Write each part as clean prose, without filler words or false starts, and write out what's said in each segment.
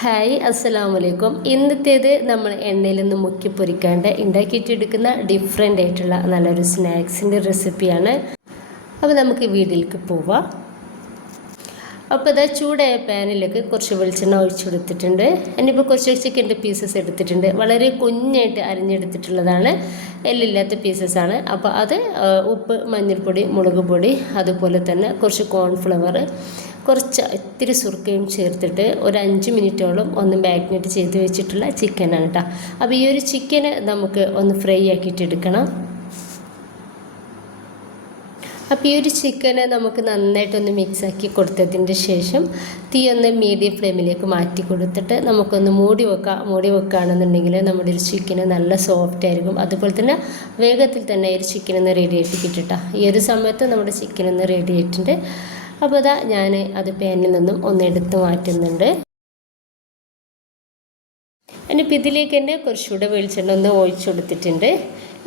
Hi അസ്സലാമലൈക്കും. ഇന്നത്തേത് നമ്മൾ എണ്ണയിൽ നിന്ന് മുക്കി പൊരിക്കാണ്ട് ഉണ്ടാക്കിയിട്ടെടുക്കുന്ന ഡിഫറെൻ്റ് ആയിട്ടുള്ള നല്ലൊരു സ്നാക്സിൻ്റെ റെസിപ്പിയാണ്. അപ്പോൾ നമുക്ക് വീട്ടിലേക്ക് പോവാം. അപ്പോൾ ഇതാ ചൂടായ പാനിലേക്ക് കുറച്ച് വെളിച്ചെണ്ണ ഒഴിച്ചു കൊടുത്തിട്ടുണ്ട്. ഇനിയിപ്പോൾ കുറച്ച് ചിക്കൻ്റെ പീസസ് എടുത്തിട്ടുണ്ട്. വളരെ കുഞ്ഞായിട്ട് അരിഞ്ഞെടുത്തിട്ടുള്ളതാണ്, എല്ലില്ലാത്ത പീസസാണ്. അപ്പോൾ അത് ഉപ്പ്, മഞ്ഞൾപ്പൊടി, മുളക് പൊടി, അതുപോലെ തന്നെ കുറച്ച് കോൺഫ്ലവർ, കുറച്ച് ഇത്തിരി സുർക്കയും ചേർത്തിട്ട് ഒരു 5 മിനിറ്റോളം ഒന്ന് മാഗ്നേറ്റ് ചെയ്ത് വെച്ചിട്ടുള്ള ചിക്കനാണ് കേട്ടോ. അപ്പോൾ ഈ ഒരു ചിക്കന് നമുക്ക് ഒന്ന് ഫ്രൈ ആക്കിയിട്ട് എടുക്കണം. അപ്പോൾ ഈ ഒരു ചിക്കന് നമുക്ക് നന്നായിട്ടൊന്ന് മിക്സാക്കി കൊടുത്തതിൻ്റെ ശേഷം തീ ഒന്ന് മീഡിയം ഫ്ലെയിമിലേക്ക് മാറ്റി കൊടുത്തിട്ട് നമുക്കൊന്ന് മൂടി വെക്കുകയാണെന്നുണ്ടെങ്കിൽ നമ്മുടെ ഒരു ചിക്കന് നല്ല സോഫ്റ്റ് ആയിരിക്കും. അതുപോലെ തന്നെ വേഗത്തിൽ തന്നെ ഈ ഒരു ചിക്കനൊന്ന് റെഡി ആയിട്ട് കിട്ടിട്ടാ. ഈ ഒരു സമയത്ത് നമ്മുടെ ചിക്കനൊന്ന് റെഡി ആയിട്ടുണ്ട്. അപ്പോൾ അതാ ഞാൻ അത് പാനിൽ നിന്നും ഒന്ന് എടുത്ത് മാറ്റുന്നുണ്ട്. ഇനിയിപ്പോൾ ഇതിലേക്ക് തന്നെ കുറച്ചുകൂടെ വെളിച്ചെണ്ണ ഒന്ന് ഒഴിച്ചു കൊടുത്തിട്ടുണ്ട്.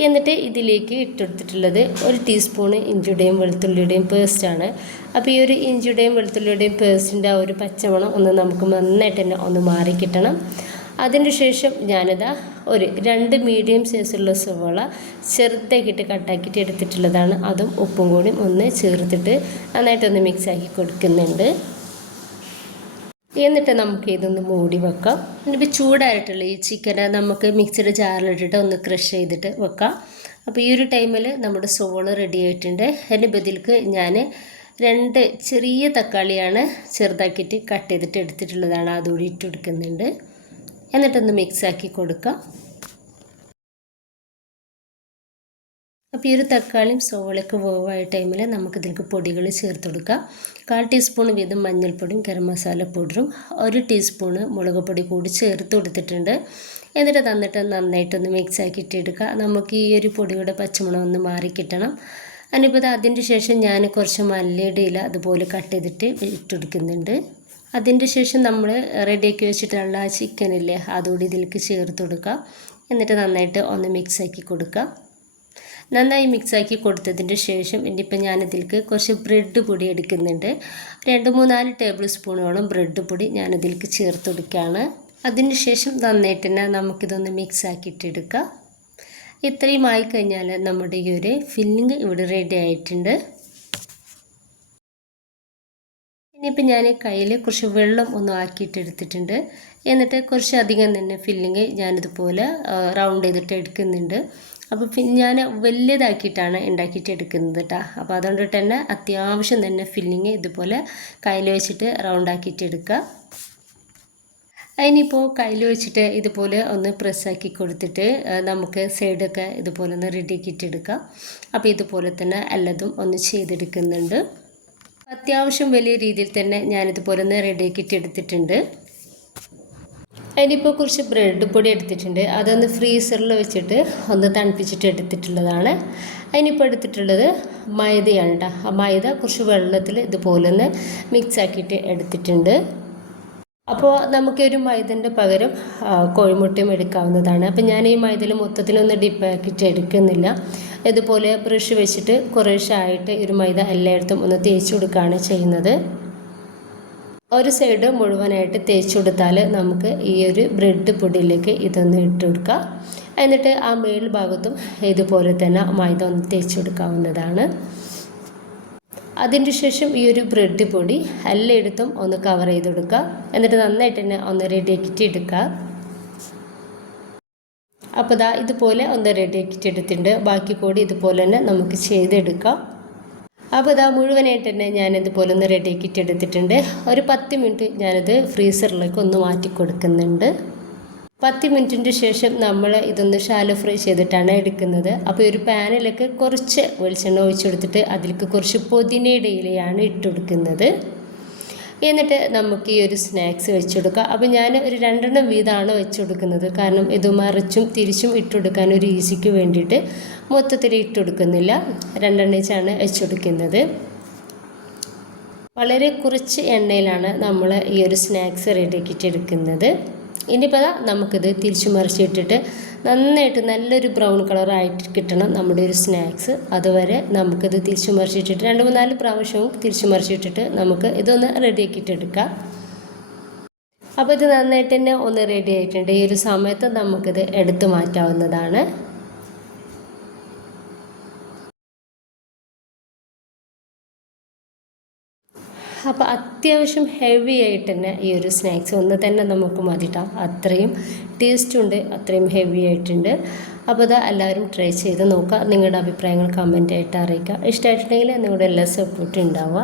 എന്നിട്ട് ഇതിലേക്ക് ഇട്ടെടുത്തിട്ടുള്ളത് 1 ടീസ്പൂണ് ഇഞ്ചിയുടെയും വെളുത്തുള്ളിയുടെയും പേസ്റ്റാണ്. അപ്പോൾ ഈ ഒരു ഇഞ്ചിയുടെയും വെളുത്തുള്ളിയുടെയും പേസ്റ്റിൻ്റെ ആ ഒരു പച്ചമണം ഒന്ന് നമുക്ക് നന്നായിട്ട് തന്നെ ഒന്ന് മാറിക്കിട്ടണം. അതിന് ശേഷം ഞാനിതാ ഒരു 2 മീഡിയം സൈസുള്ള സവോള ചെറുതാക്കിയിട്ട് കട്ടാക്കിയിട്ട് എടുത്തിട്ടുള്ളതാണ്. അതും ഉപ്പും കൂടി ഒന്ന് ചേർത്തിട്ട് നന്നായിട്ടൊന്ന് മിക്സാക്കി കൊടുക്കുന്നുണ്ട്. എന്നിട്ട് നമുക്ക് ഇതൊന്ന് മൂടി വെക്കാം. ഇനിയിപ്പോൾ ചൂടായിട്ടുള്ള ഈ ചിക്കന് നമുക്ക് മിക്സിയുടെ ജാറിലിട്ടിട്ട് ഒന്ന് ക്രഷ് ചെയ്തിട്ട് വെക്കാം. അപ്പോൾ ഈ ഒരു ടൈമിൽ നമ്മുടെ സവോള റെഡി ആയിട്ടുണ്ട്. അതിൻ്റെ ബദലിക്ക് ഞാൻ 2 ചെറിയ തക്കാളിയാണ് ചെറുതാക്കിയിട്ട് കട്ട് ചെയ്തിട്ട് എടുത്തിട്ടുള്ളതാണ്, അതുകൂടി ഇട്ട് കൊടുക്കുന്നുണ്ട്. എന്നിട്ടൊന്ന് മിക്സാക്കി കൊടുക്കാം. അപ്പോൾ ഈ ഒരു തക്കാളിയും സവോളയൊക്കെ വേവായ ടൈമിൽ നമുക്കിതിലേക്ക് പൊടികൾ ചേർത്ത് കൊടുക്കാം. 1/4 ടീസ്പൂൺ വീതം മഞ്ഞൾപ്പൊടിയും ഗരം മസാല പൗഡറും 1 ടീസ്പൂണ് മുളക് പൊടി കൂടി ചേർത്ത് കൊടുത്തിട്ടുണ്ട്. എന്നിട്ട് നന്നായിട്ടൊന്ന് മിക്സ് ആക്കിയിട്ട് എടുക്കുക. നമുക്ക് ഈ ഒരു പൊടിയുടെ പച്ചമണം ഒന്ന് മാറിക്കിട്ടണം. അതിനിപ്പോൾ അതിൻ്റെ ശേഷം ഞാൻ കുറച്ച് മല്ലിയുടെ ഇല അതുപോലെ കട്ട് ചെയ്തിട്ട് ഇട്ടുകൊടുക്കുന്നുണ്ട്. അതിൻ്റെ ശേഷം നമ്മൾ റെഡിയാക്കി വെച്ചിട്ടുള്ള ആ ചിക്കനില്ലേ, അതുകൂടി ഇതിലേക്ക് ചേർത്ത് കൊടുക്കുക. എന്നിട്ട് നന്നായിട്ട് ഒന്ന് മിക്സാക്കി കൊടുക്കുക. നന്നായി മിക്സാക്കി കൊടുത്തതിൻ്റെ ശേഷം ഇനിയിപ്പോൾ ഞാനിതിലേക്ക് കുറച്ച് ബ്രെഡ് പൊടി എടുക്കുന്നുണ്ട്. 2-3-4 ടേബിൾ സ്പൂണോളം ബ്രെഡ് പൊടി ഞാനിതിലേക്ക് ചേർത്ത് കൊടുക്കുകയാണ്. അതിന് ശേഷം നന്നായിട്ട് തന്നെ നമുക്കിതൊന്ന് മിക്സാക്കിയിട്ടെടുക്കാം. ഇത്രയും ആയിക്കഴിഞ്ഞാൽ നമ്മുടെ ഈ ഒരു ഫില്ലിങ് ഇവിടെ റെഡി ആയിട്ടുണ്ട്. ഇനിയിപ്പോൾ ഞാൻ കയ്യിൽ കുറച്ച് വെള്ളം ഒന്ന് ആക്കിയിട്ടെടുത്തിട്ടുണ്ട്. എന്നിട്ട് കുറച്ച് അധികം തന്നെ ഫില്ലിങ് ഞാനിതുപോലെ റൗണ്ട് ചെയ്തിട്ട് എടുക്കുന്നുണ്ട്. അപ്പോൾ ഞാൻ വലിയതാക്കിയിട്ടാണ് ഉണ്ടാക്കിയിട്ട് എടുക്കുന്നത് കേട്ടോ. അപ്പോൾ അതുകൊണ്ടിട്ട് തന്നെ അത്യാവശ്യം തന്നെ ഫില്ലിങ് ഇതുപോലെ കയ്യിൽ വെച്ചിട്ട് റൗണ്ട് ആക്കിയിട്ട് എടുക്കുക. അതിനിപ്പോൾ കയ്യിൽ വെച്ചിട്ട് ഇതുപോലെ ഒന്ന് പ്രസ്സാക്കി കൊടുത്തിട്ട് നമുക്ക് സൈഡൊക്കെ ഇതുപോലെ ഒന്ന് റെഡിയാക്കിയിട്ട് എടുക്കാം. അപ്പോൾ ഇതുപോലെ തന്നെ എല്ലാതും ഒന്ന് ചെയ്തെടുക്കുന്നുണ്ട്. അത്യാവശ്യം വലിയ രീതിയിൽ തന്നെ ഞാനിതുപോലെ ഒന്ന് റെഡിയാക്കിയിട്ട് എടുത്തിട്ടുണ്ട്. അതിനിപ്പോൾ കുറച്ച് ബ്രെഡ് പൊടി എടുത്തിട്ടുണ്ട്. അതൊന്ന് ഫ്രീസറിൽ വെച്ചിട്ട് ഒന്ന് തണുപ്പിച്ചിട്ട് എടുത്തിട്ടുള്ളതാണ്. അതിനിപ്പോൾ എടുത്തിട്ടുള്ളത് മൈദയാണ് കേട്ടോ. ആ മൈദ കുറച്ച് വെള്ളത്തിൽ ഇതുപോലെ ഒന്ന് മിക്സ് ആക്കിയിട്ട് എടുത്തിട്ടുണ്ട്. അപ്പോൾ നമുക്കൊരു മൈദൻ്റെ പകരം കോഴിമുട്ടയും എടുക്കാവുന്നതാണ്. അപ്പോൾ ഞാൻ ഈ മൈദയിൽ മൊത്തത്തിലൊന്ന് ഡിപ്പാക്കിയിട്ട് എടുക്കുന്നില്ല. ഇതുപോലെ ബ്രഷ് വെച്ചിട്ട് കുറേശ്ശായിട്ട് ഒരു മൈദ എല്ലായിടത്തും ഒന്ന് തേച്ച് കൊടുക്കുകയാണ് ചെയ്യുന്നത്. ഒരു സൈഡ് മുഴുവനായിട്ട് തേച്ച് കൊടുത്താൽ നമുക്ക് ഈ ഒരു ബ്രെഡ് പൊടിയിലേക്ക് ഇതൊന്ന് ഇട്ട് കൊടുക്കാം. എന്നിട്ട് ആ മേൽ ഭാഗത്തും ഇതുപോലെ തന്നെ മൈദ ഒന്ന് തേച്ച് കൊടുക്കാവുന്നതാണ്. അതിൻ്റെ ശേഷം ഈ ഒരു ബ്രെഡ് പൊടി എല്ലായിടത്തും ഒന്ന് കവർ ചെയ്ത് കൊടുക്കുക. എന്നിട്ട് നന്നായിട്ട് തന്നെ ഒന്ന് റെഡിയാക്കിയിട്ട് എടുക്കുക. അപ്പോൾ ദാ ഇതുപോലെ ഒന്ന് റെഡിയാക്കിയിട്ട് എടുത്തിട്ടുണ്ട്. ബാക്കി കൂടി ഇതുപോലെ തന്നെ നമുക്ക് ചെയ്തെടുക്കാം. അപ്പോൾ ഇതാ മുഴുവനായിട്ട് തന്നെ ഞാനിതുപോലെ ഒന്ന് റെഡിയാക്കിയിട്ട് എടുത്തിട്ടുണ്ട്. ഒരു 10 മിനിറ്റ് ഞാനത് ഫ്രീസറിലേക്ക് ഒന്ന് മാറ്റി കൊടുക്കുന്നുണ്ട്. 10 മിനിറ്റിൻ്റെ ശേഷം നമ്മൾ ഇതൊന്ന് ഷാലോ ഫ്രൈ ചെയ്തിട്ടാണ് എടുക്കുന്നത്. അപ്പോൾ ഒരു പാനിലേക്ക് കുറച്ച് വെളിച്ചെണ്ണ ഒഴിച്ചു കൊടുത്തിട്ട് അതിലേക്ക് കുറച്ച് പുതിനയുടെ ഇലയാണ് ഇട്ട് കൊടുക്കുന്നത്. എന്നിട്ട് നമുക്ക് ഈ ഒരു സ്നാക്സ് വെച്ച് കൊടുക്കാം. അപ്പോൾ ഞാൻ ഒരു 2 വീതമാണ് വെച്ച് കൊടുക്കുന്നത്. കാരണം ഇത് മറിച്ചും തിരിച്ചും ഇട്ട് കൊടുക്കാൻ ഒരു ഈസിക്ക് വേണ്ടിയിട്ട് മൊത്തത്തിൽ ഇട്ട് കൊടുക്കുന്നില്ല, 2 വെച്ചാണ് വെച്ച് കൊടുക്കുന്നത്. വളരെ കുറച്ച് എണ്ണയിലാണ് നമ്മൾ ഈ ഒരു സ്നാക്സ് റെഡിയാക്കിയിട്ട് എടുക്കുന്നത്. ഇനിയിപ്പോൾ നമുക്കിത് തിരിച്ചു മറിച്ചിട്ടിട്ട് നന്നായിട്ട് നല്ലൊരു ബ്രൗൺ കളറായിട്ട് കിട്ടണം നമ്മുടെ ഒരു സ്നാക്സ്. അതുവരെ നമുക്കിത് തിരിച്ചു മറിച്ചിട്ടിട്ട് 2-3-4 പ്രാവശ്യവും തിരിച്ചു മറിച്ചിട്ടിട്ട് നമുക്ക് ഇതൊന്ന് റെഡിയാക്കിയിട്ട് എടുക്കാം. അപ്പോൾ ഇത് നന്നായിട്ട് തന്നെ ഒന്ന് റെഡി ആയിട്ടുണ്ട്. ഈ ഒരു സമയത്ത് നമുക്കിത് എടുത്തു മാറ്റാവുന്നതാണ്. അപ്പോൾ അത്യാവശ്യം ഹെവി ആയിട്ട് തന്നെ ഈ ഒരു സ്നാക്സ് ഒന്ന് തന്നെ നമുക്ക് മതിട്ടാം. അത്രയും ടേസ്റ്റുണ്ട്, അത്രയും ഹെവി ആയിട്ടുണ്ട്. അപ്പോൾ ഇത് എല്ലാവരും ട്രൈ ചെയ്ത് നോക്കുക. നിങ്ങളുടെ അഭിപ്രായങ്ങൾ കമൻറ്റായിട്ട് അറിയിക്കുക. ഇഷ്ടമായിട്ടുണ്ടെങ്കിൽ നിങ്ങളുടെ എല്ലാ സപ്പോർട്ടും ഉണ്ടാവുക.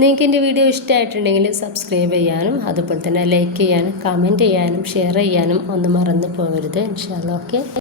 നിങ്ങൾക്ക് എൻ്റെ വീഡിയോ ഇഷ്ടമായിട്ടുണ്ടെങ്കിൽ സബ്സ്ക്രൈബ് ചെയ്യാനും അതുപോലെ തന്നെ ലൈക്ക് ചെയ്യാനും കമൻറ്റ് ചെയ്യാനും ഷെയർ ചെയ്യാനും ഒന്നും മറന്നു പോകരുത്. ഇൻഷാ അല്ലാഹ്. ഓക്കെ.